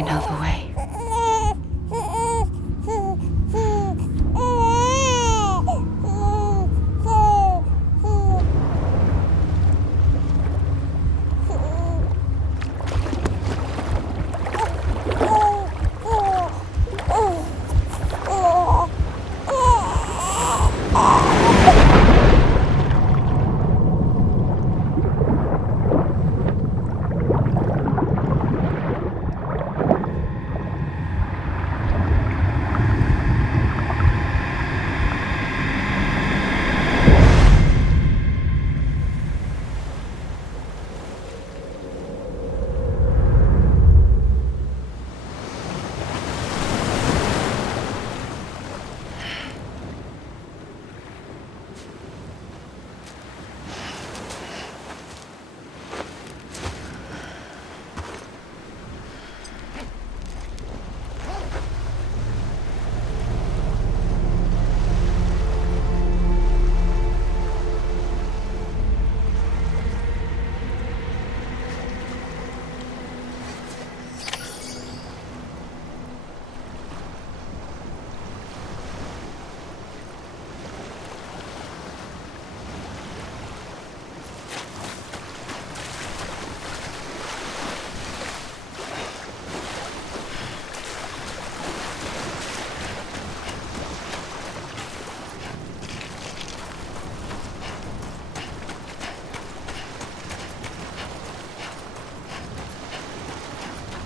I know the way.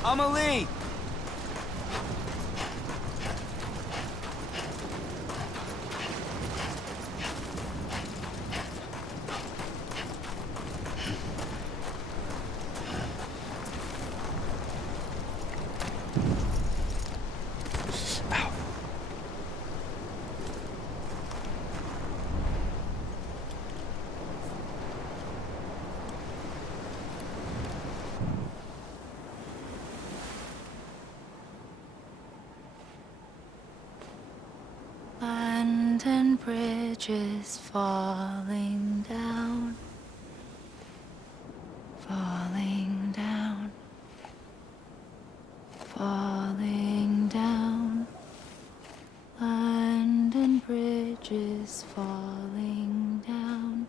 Amelie! London Bridge is falling down, falling down, falling down. London Bridge is falling down,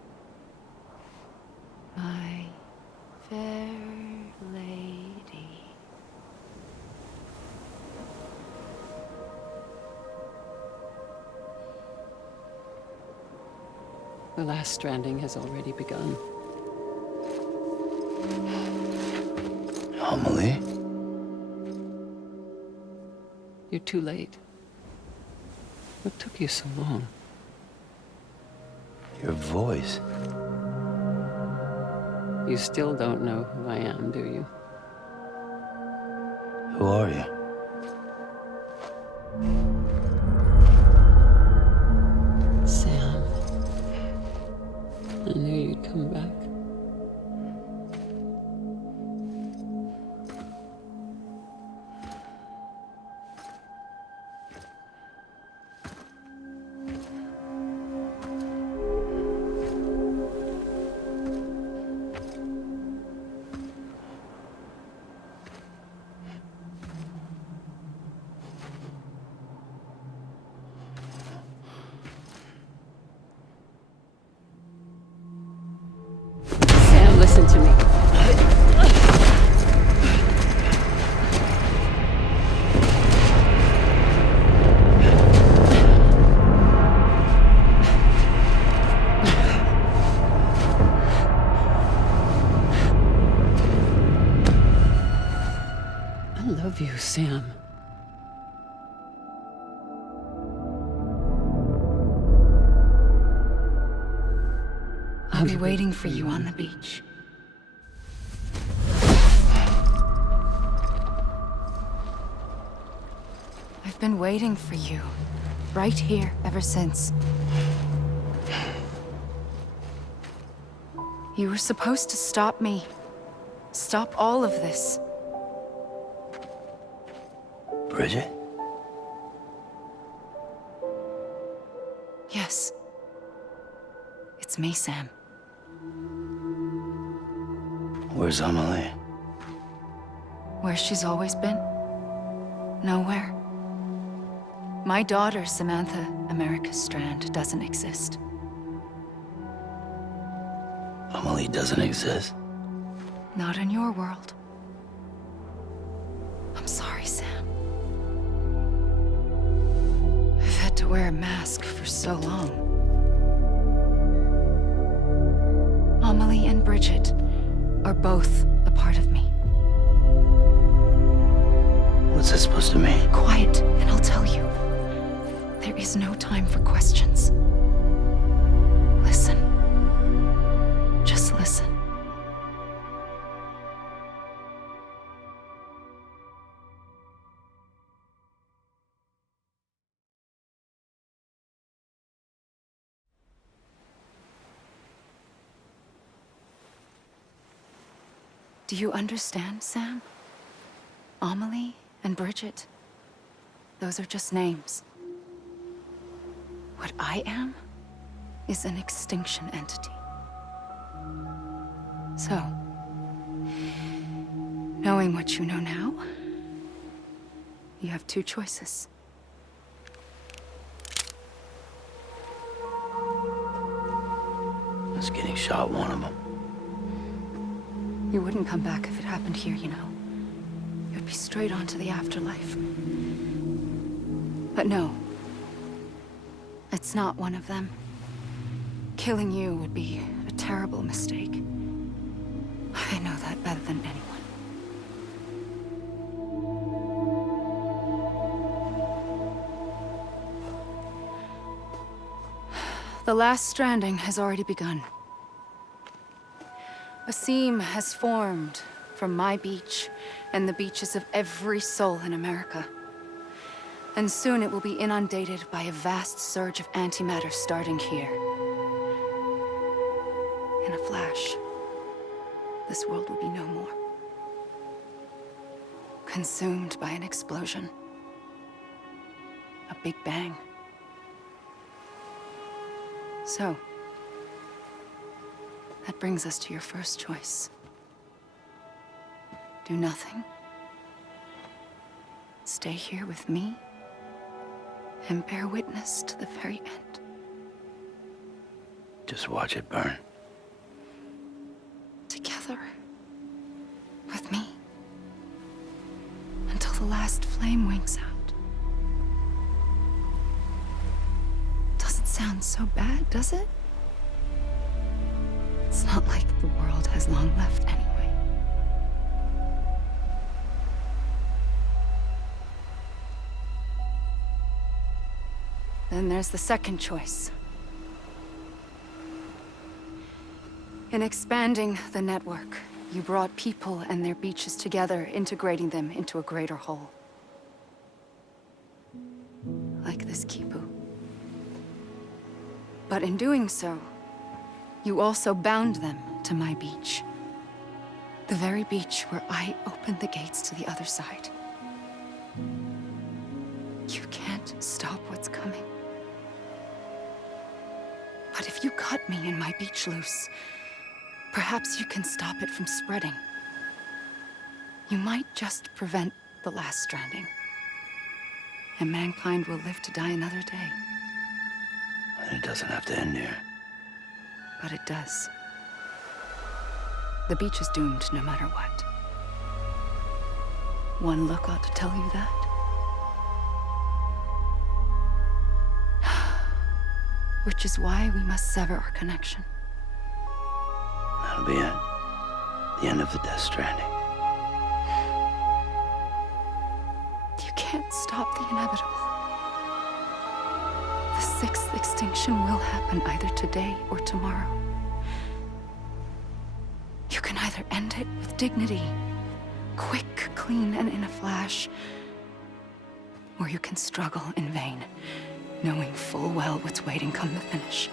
my fair lady. The last stranding has already begun. Amelie? You're too late. What took you so long? Your voice. You still don't know who I am, do you? Who are you? Sam. I knew you'd come back. Sam, listen to me. I love you, Sam. I'll be waiting for you on the beach. I've been waiting for you, right here, ever since. You were supposed to stop me. Stop all of this. Bridget? Yes. It's me, Sam. Where's Amelie? Where she's always been. Nowhere. My daughter, Samantha America Strand, doesn't exist. Amelie doesn't exist. Not in your world. I'm sorry, Sam. I've had to wear a mask for so long. Amelie and Bridget are both a part of me. What's that supposed to mean? Quiet, and I'll tell you. There is no time for questions. Listen. Just listen. Do you understand, Sam? Amelie and Bridget, those are just names. What I am is an extinction entity. So, knowing what you know now, you have two choices. Is getting shot one of them? You wouldn't come back if it happened here, you know. You'd be straight on to the afterlife. But no. It's not one of them. Killing you would be a terrible mistake. I know that better than anyone. The last stranding has already begun. A seam has formed from my beach and the beaches of every soul in America. And soon it will be inundated by a vast surge of antimatter starting here. In a flash, this world will be no more. Consumed by an explosion. A big bang. So, that brings us to your first choice. Do nothing. Stay here with me and bear witness to the very end. Just watch it burn. Together. With me. Until the last flame winks out. Doesn't sound so bad, does it? It's not like the world has long left anyway. Then there's the second choice. In expanding the network, you brought people and their beaches together, integrating them into a greater whole. Like this Kipu. But in doing so, you also bound them to my beach. The very beach where I opened the gates to the other side. You can't stop what's coming. But if you cut me and my beach loose, perhaps you can stop it from spreading. You might just prevent the last stranding. And mankind will live to die another day. And it doesn't have to end here. But it does. The beach is doomed no matter what. One look ought to tell you that. Which is why we must sever our connection. That'll be it. The end of the Death Stranding. You can't stop the inevitable. The sixth extinction will happen either today or tomorrow. You can either end it with dignity, quick, clean, and in a flash, or you can struggle in vain, knowing full well what's waiting come the finish.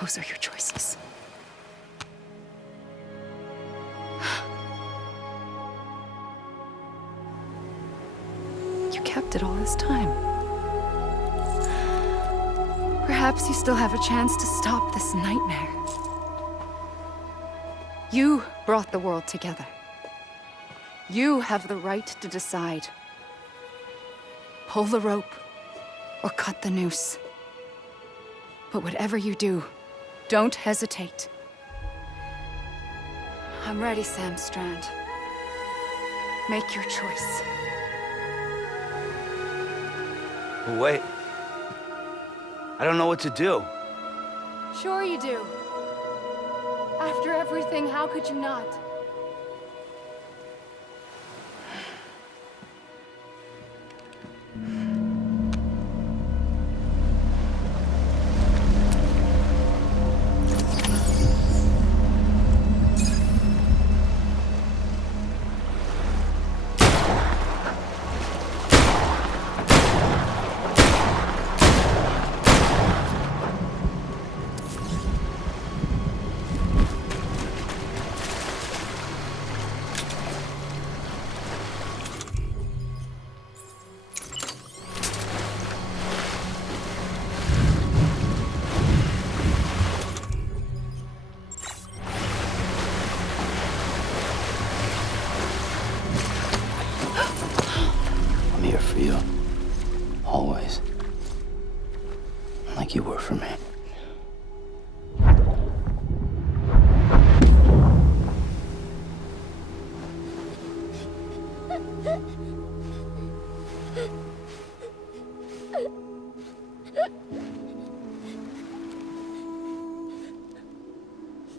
Those are your choices. You kept it all this time. Perhaps you still have a chance to stop this nightmare. You brought the world together. You have the right to decide. Pull the rope, or cut the noose. But whatever you do, don't hesitate. I'm ready, Sam Strand. Make your choice. But wait. I don't know what to do. Sure you do. After everything, how could you not? I'm here for you. Always. Like you were for me.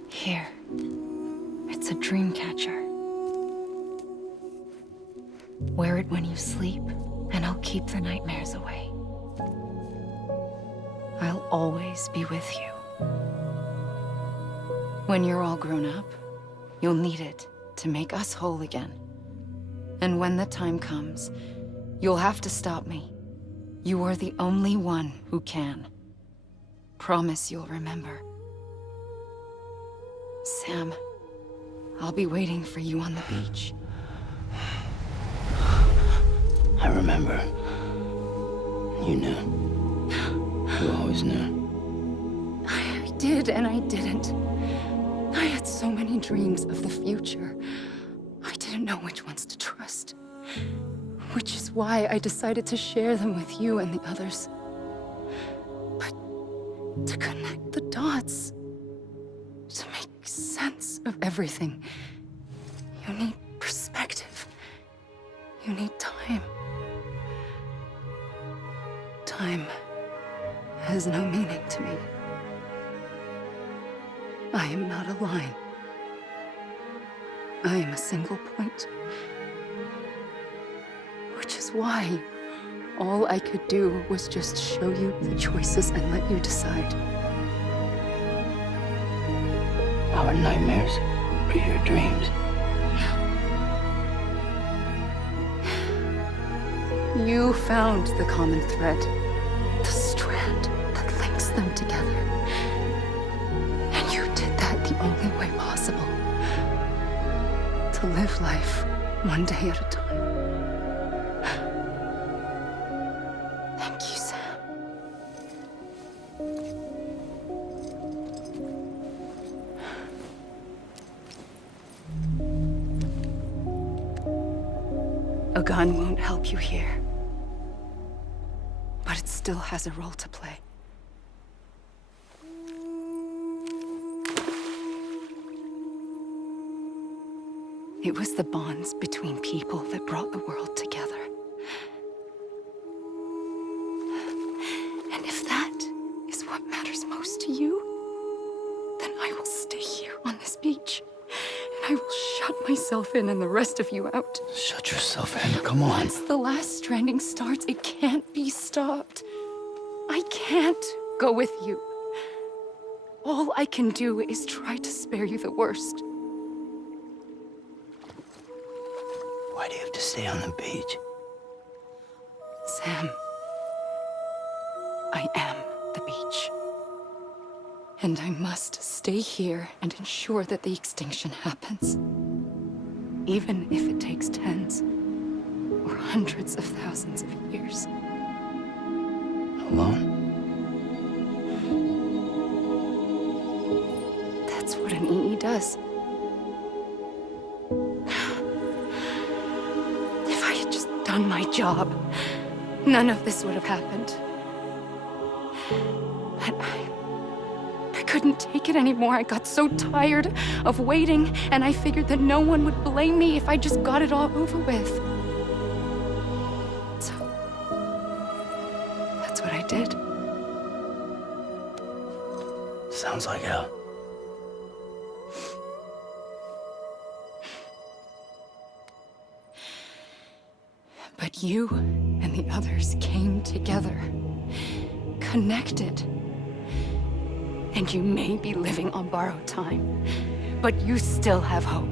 Here. It's a dream catcher. Wear it when you sleep, and I'll keep the nightmares away. I'll always be with you. When you're all grown up, you'll need it to make us whole again. And when the time comes, you'll have to stop me. You are the only one who can. Promise you'll remember. Sam, I'll be waiting for you on the beach. I remember. You knew. You always knew. I did and I didn't. I had so many dreams of the future. I didn't know which ones to trust. Which is why I decided to share them with you and the others. But to connect the dots, to make sense of everything, you need perspective. You need time. Time has no meaning to me. I am not a line. I am a single point. Which is why all I could do was just show you the choices and let you decide. Our nightmares are your dreams. You found the common thread, the strand that links them together. And you did that the only way possible. To live life one day at a time. Thank you, Sam. A gun won't help you here. But it still has a role to play. It was the bonds between people that brought the world together. And if that is what matters most to you, then I will stay here on this beach. And I will shut myself in and the rest of you out. Shut yourself in. Come on. Once the last stranding starts, it can't be stopped. I can't go with you. All I can do is try to spare you the worst. Why do you have to stay on the beach? Sam, I am the beach. And I must stay here and ensure that the extinction happens. Even if it takes tens or hundreds of thousands of years. Alone? That's what an EE does. done my job, none of this would have happened. But I couldn't take it anymore. I got so tired of waiting, and I figured that no one would blame me if I just got it all over with. So, that's what I did. Sounds like hell. But you and the others came together, connected. And you may be living on borrowed time, but you still have hope.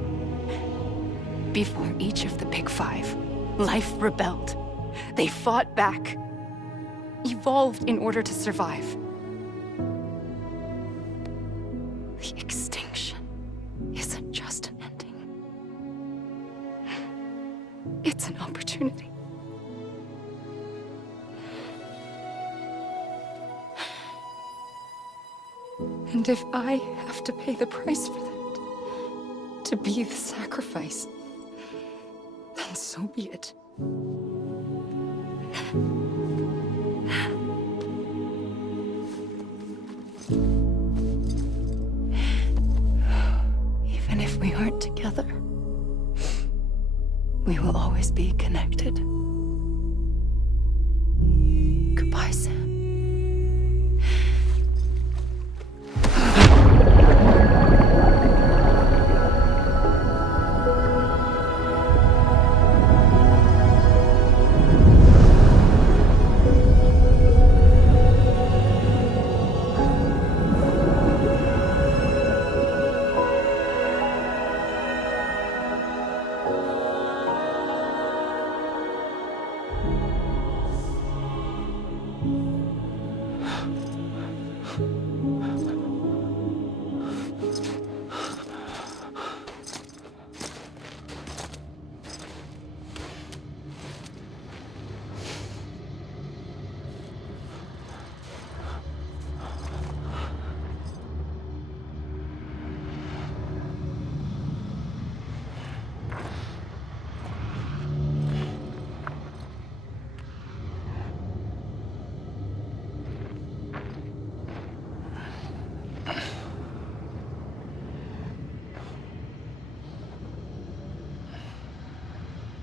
Before each of the Big Five, life rebelled. They fought back, evolved in order to survive. The extinction isn't just an ending. It's an opportunity. And if I have to pay the price for that, to be the sacrifice, then so be it. Even if we aren't together, we will always be connected. Goodbye, Sam.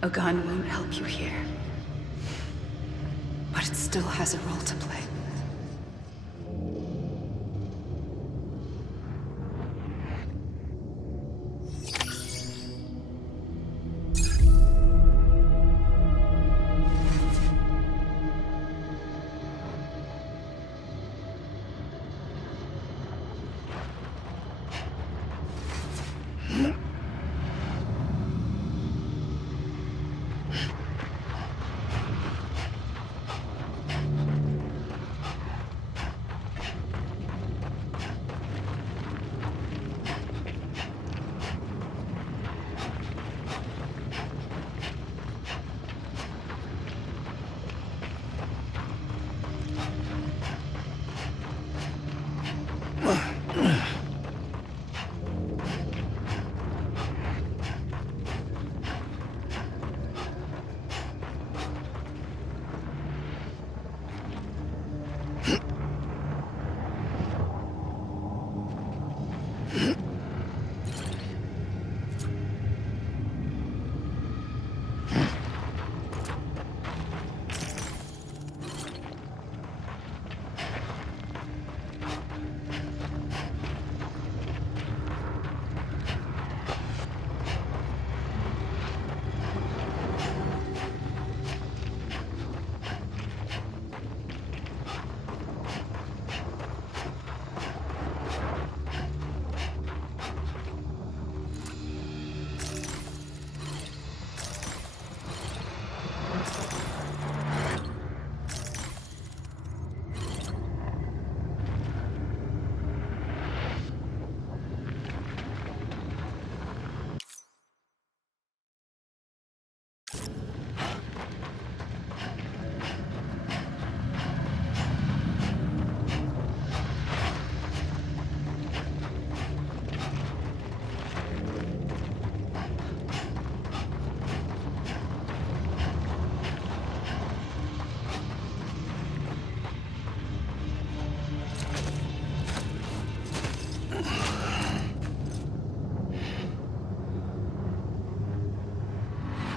A gun won't help you here, but it still has a role to play.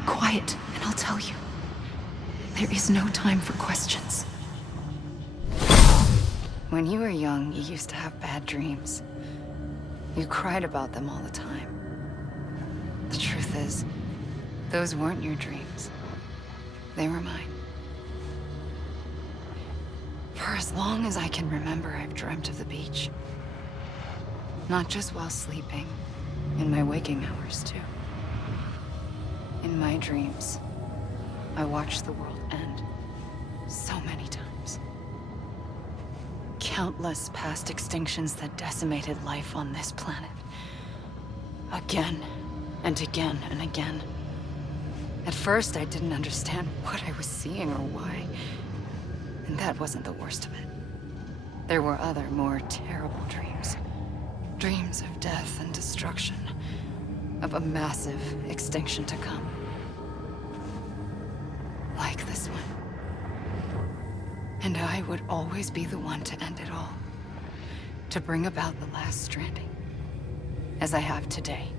quiet, and I'll tell you. There is no time for questions. When you were young, you used to have bad dreams. You cried about them all the time. The truth is, those weren't your dreams. They were mine. For as long as I can remember, I've dreamt of the beach. Not just while sleeping, in my waking hours too. In my dreams, I watched the world end so many times. Countless past extinctions that decimated life on this planet. Again, and again, and again. At first, I didn't understand what I was seeing or why. And that wasn't the worst of it. There were other, more terrible dreams. Dreams of death and destruction. Of a massive extinction to come. Like this one. And I would always be the one to end it all. To bring about the last stranding. As I have today.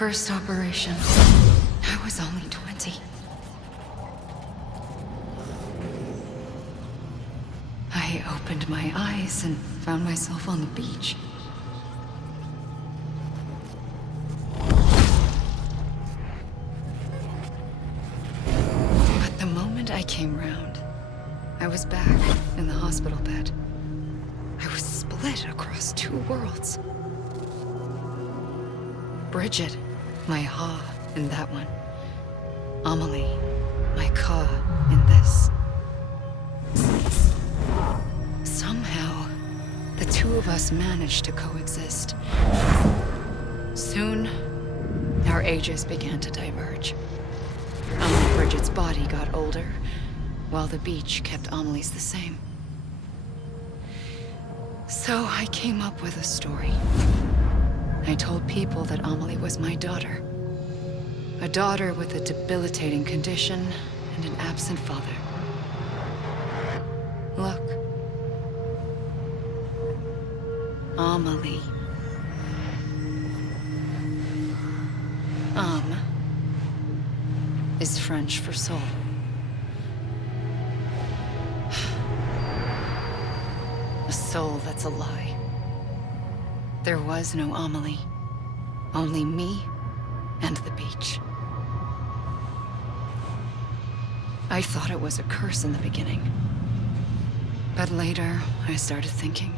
First operation, I was only 20. I opened my eyes and found myself on the beach. But the moment I came round, I was back in the hospital bed. I was split across two worlds. Bridget, my Ha in that one. Amelie, my Ka in this. Somehow, the two of us managed to coexist. Soon, our ages began to diverge. Bridget's body got older, while the beach kept Amelie's the same. So I came up with a story. I told people that Amelie was my daughter. A daughter with a debilitating condition and an absent father. Look. Amelie. Is French for soul. A soul that's a lie. There was no Amelie. Only me and the beach. I thought it was a curse in the beginning. But later, I started thinking,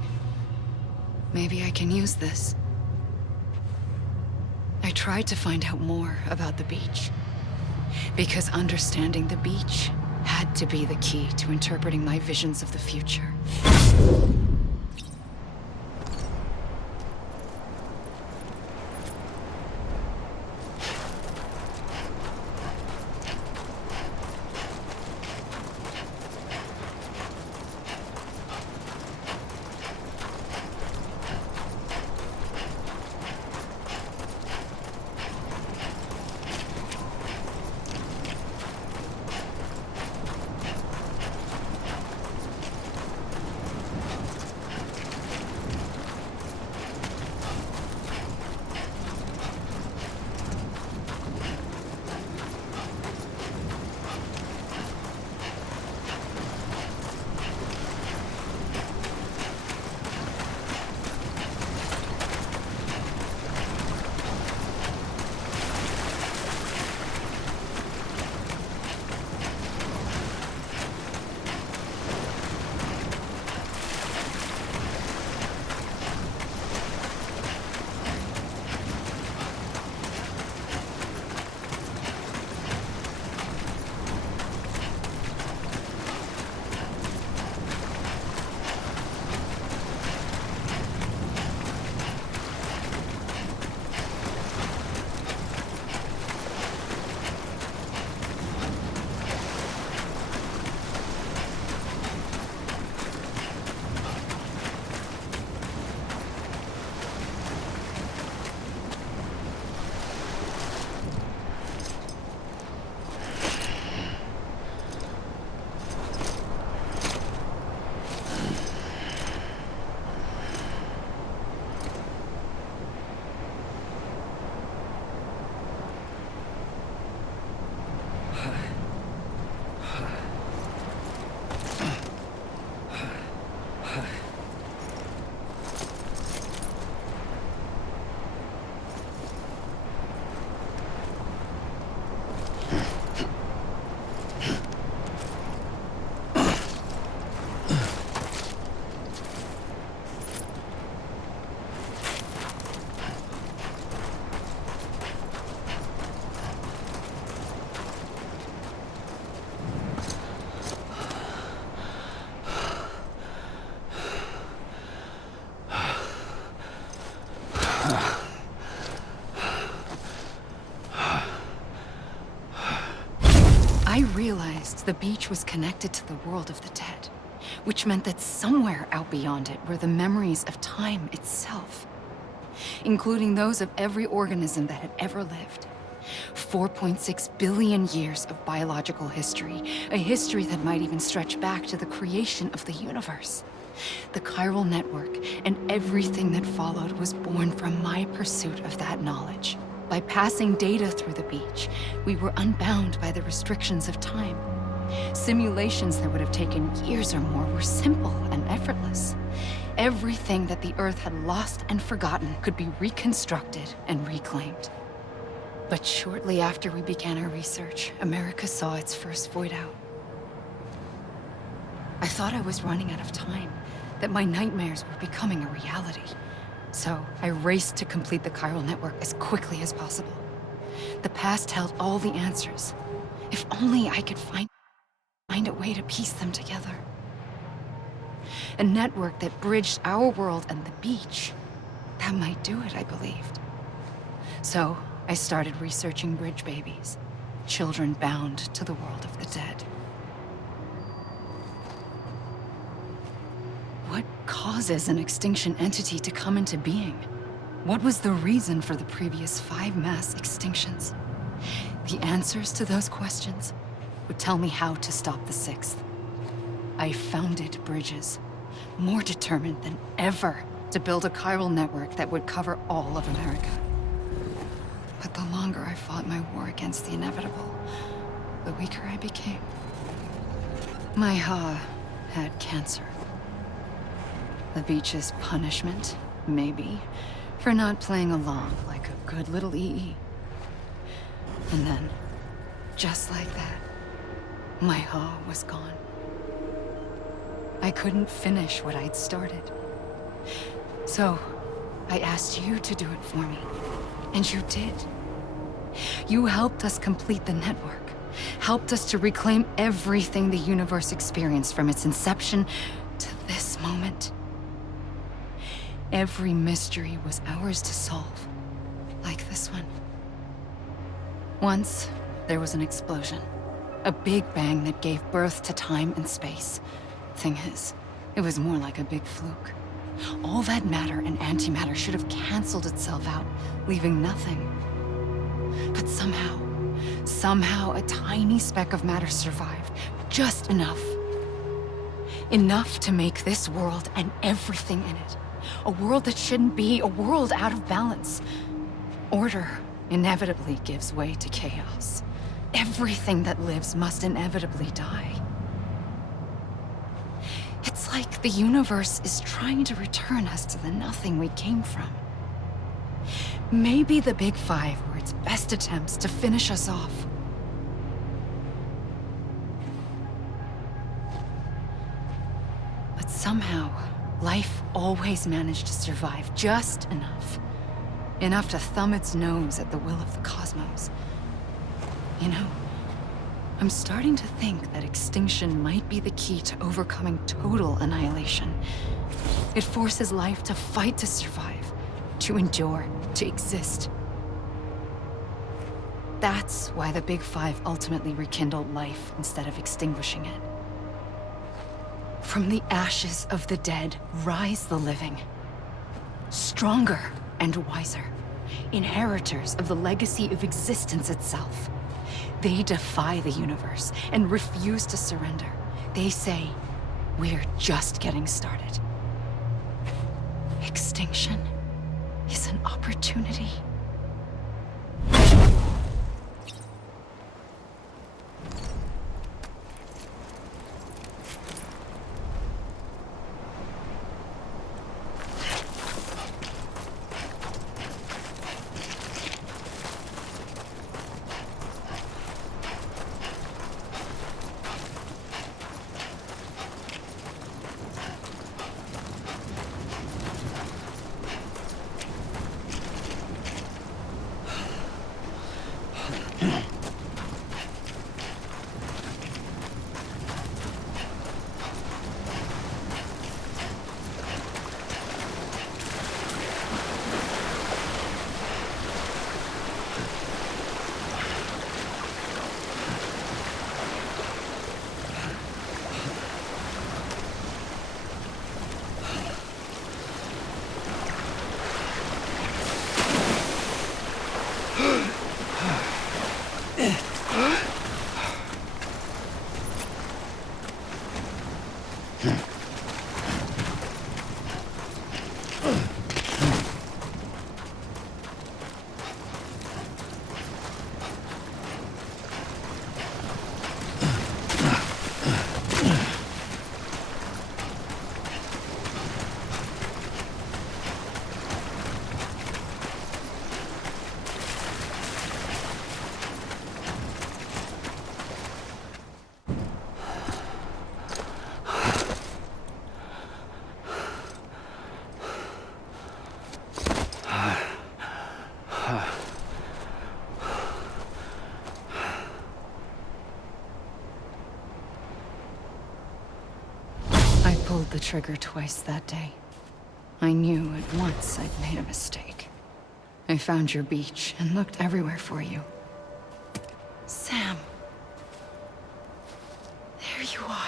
maybe I can use this. I tried to find out more about the beach. Because understanding the beach had to be the key to interpreting my visions of the future. realized the beach was connected to the world of the dead, which meant that somewhere out beyond it were the memories of time itself, including those of every organism that had ever lived. 4.6 billion years of biological history, a history that might even stretch back to the creation of the universe. The chiral network and everything that followed was born from my pursuit of that knowledge. By passing data through the beach, we were unbound by the restrictions of time. Simulations that would have taken years or more were simple and effortless. Everything that the Earth had lost and forgotten could be reconstructed and reclaimed. But shortly after we began our research, America saw its first void out. I thought I was running out of time, that my nightmares were becoming a reality. So I raced to complete the chiral network as quickly as possible. The past held all the answers. If only I could find a way to piece them together. A network that bridged our world and the beach. That might do it, I believed. So I started researching bridge babies, children bound to the world of the dead. What causes an extinction entity to come into being? What was the reason for the previous 5 mass extinctions? The answers to those questions would tell me how to stop the 6th. I founded bridges, more determined than ever to build a chiral network that would cover all of America. But the longer I fought my war against the inevitable, the weaker I became. My Ha had cancer. The beach's punishment, maybe, for not playing along like a good little EE. And then, just like that, my Ha was gone. I couldn't finish what I'd started. So, I asked you to do it for me. And you did. You helped us complete the network. Helped us to reclaim everything the universe experienced from its inception to this moment. Every mystery was ours to solve. Like this one. Once, there was an explosion. A big bang that gave birth to time and space. Thing is, it was more like a big fluke. All that matter and antimatter should have canceled itself out, leaving nothing. But somehow a tiny speck of matter survived. Just enough. Enough to make this world and everything in it. A world that shouldn't be, a world out of balance. Order inevitably gives way to chaos. Everything that lives must inevitably die. It's like the universe is trying to return us to the nothing we came from. Maybe the Big Five were its best attempts to finish us off. But somehow, life always managed to survive just enough. Enough to thumb its nose at the will of the cosmos. You know, I'm starting to think that extinction might be the key to overcoming total annihilation. It forces life to fight to survive, to endure, to exist. That's why the Big Five ultimately rekindled life instead of extinguishing it. From the ashes of the dead rise the living. Stronger and wiser. Inheritors of the legacy of existence itself. They defy the universe and refuse to surrender. They say, we're just getting started. Extinction is an opportunity. pulled the trigger twice that day. I knew at once I'd made a mistake. I found your beach and looked everywhere for you. Sam. There you are.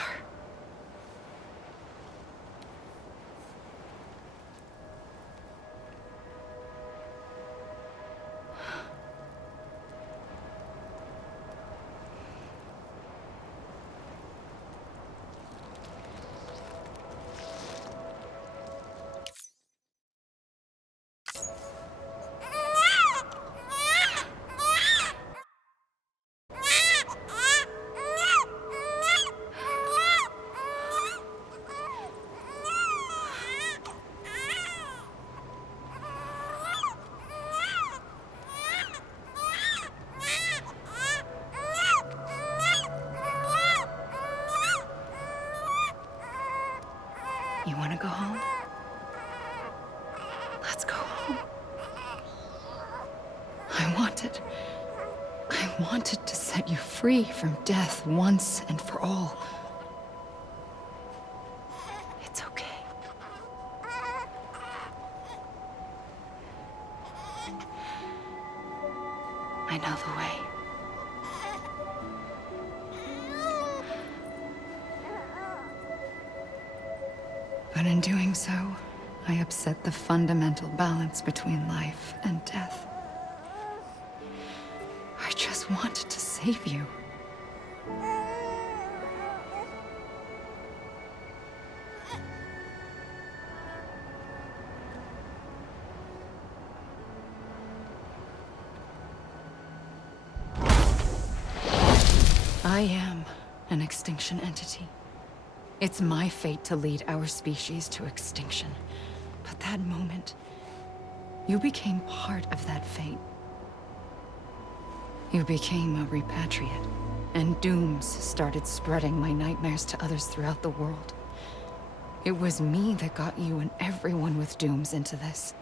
You want to go home? Let's go home. I wanted to set you free from death once and for all. It's okay. I know the way. But in doing so, I upset the fundamental balance between life and death. I just wanted to save you. I am an extinction entity. It's my fate to lead our species to extinction. But that moment, you became part of that fate. You became a repatriate, and dooms started spreading my nightmares to others throughout the world. It was me that got you and everyone with dooms into this.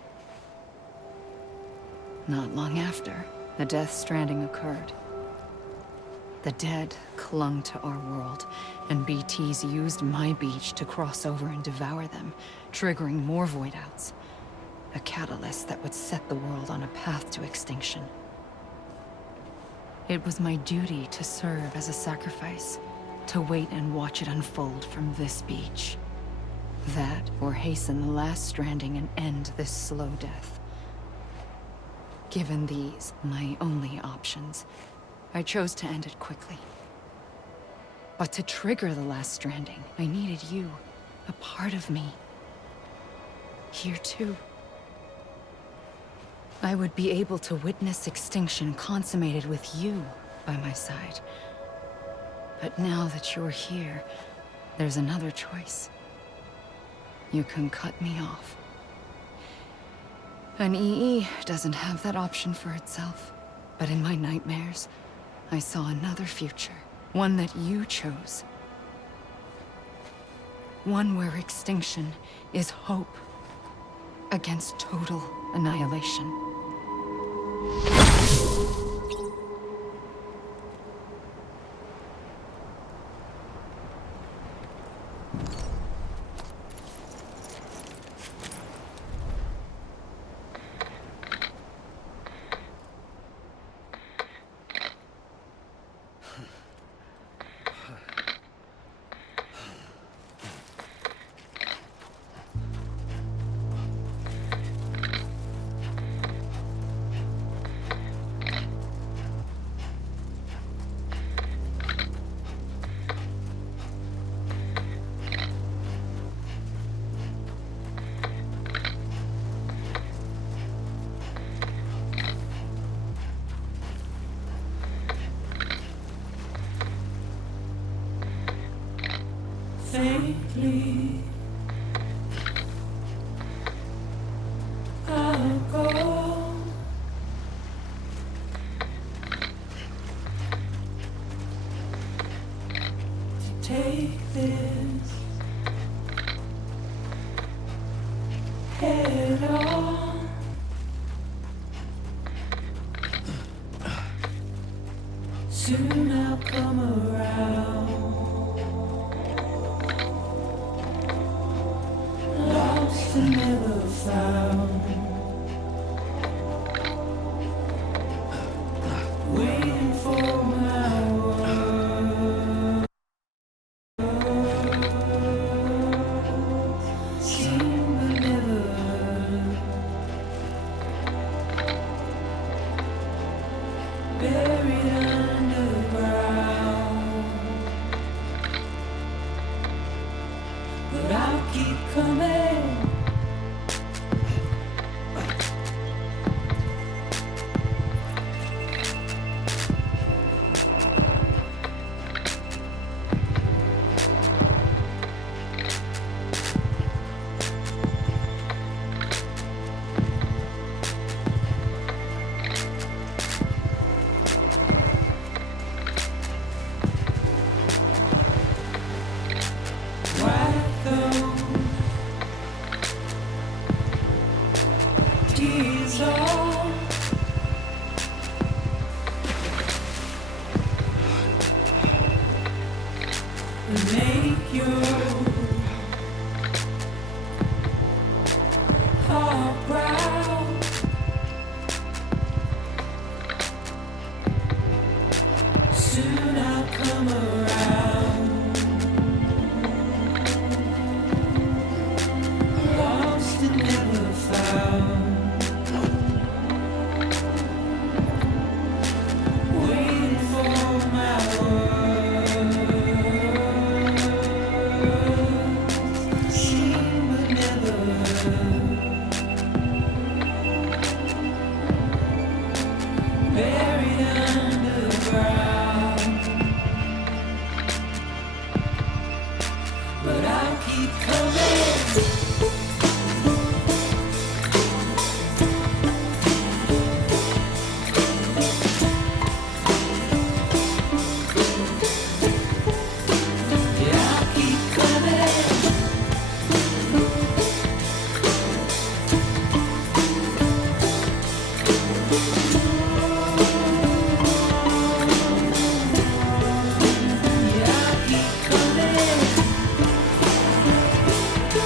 Not long after, the Death Stranding occurred. The dead clung to our world, and BTs used my beach to cross over and devour them, triggering more void outs. A catalyst that would set the world on a path to extinction. It was my duty to serve as a sacrifice, to wait and watch it unfold from this beach. That, or hasten the last stranding and end this slow death. Given these, my only options, I chose to end it quickly. But to trigger the last stranding, I needed you, a part of me. Here too. I would be able to witness extinction consummated with you by my side. But now that you're here, there's another choice. You can cut me off. An EE doesn't have that option for itself. But in my nightmares, I saw another future. One that you chose. One where extinction is hope against total annihilation. Faintly, I'll go. To take this head on. Soon I'll come around. found. Waiting for my words, seen but never heard. Buried underground, but I'll keep coming. Wipe those tears off. And make your heart proud. Soon I'll come around. Lost and never found. Waiting for my words, seen but never heard. Buried underground, but I'll keep coming. Yeah, I'll keep coming. Yeah, I'll keep coming. Yeah, I'll keep coming. Yeah, I'll keep coming.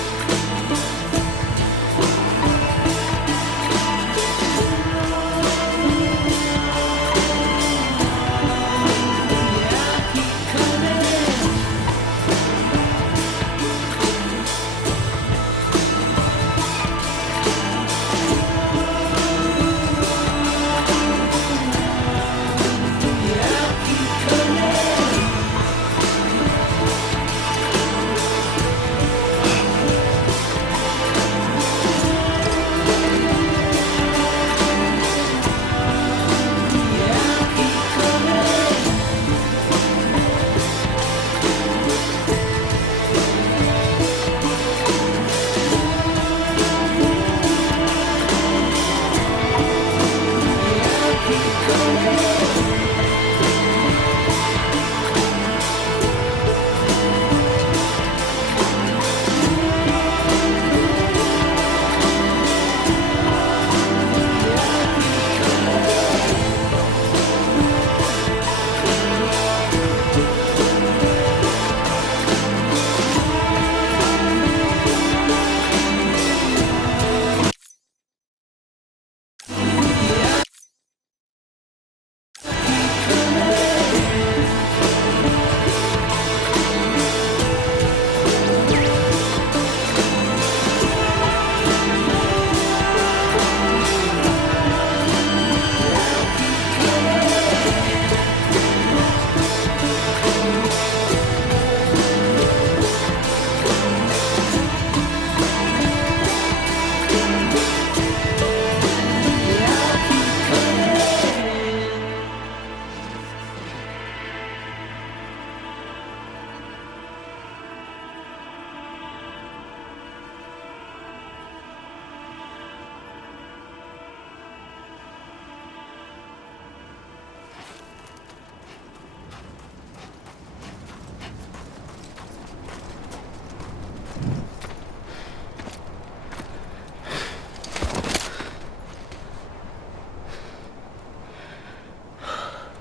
Yeah, I'll keep coming. Yeah, I'll keep coming.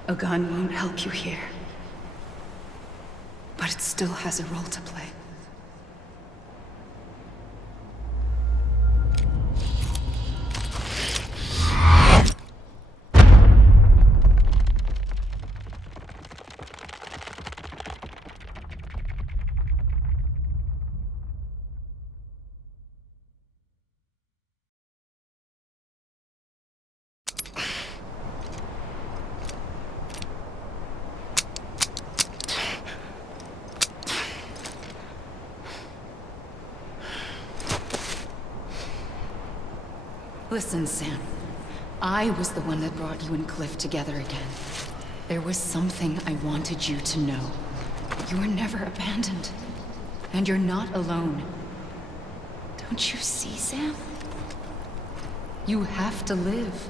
A gun won't help you here. But it still has a role to play. Listen, Sam. I was the one that brought you and Cliff together again. There was something I wanted you to know. You were never abandoned. And you're not alone. Don't you see, Sam? You have to live.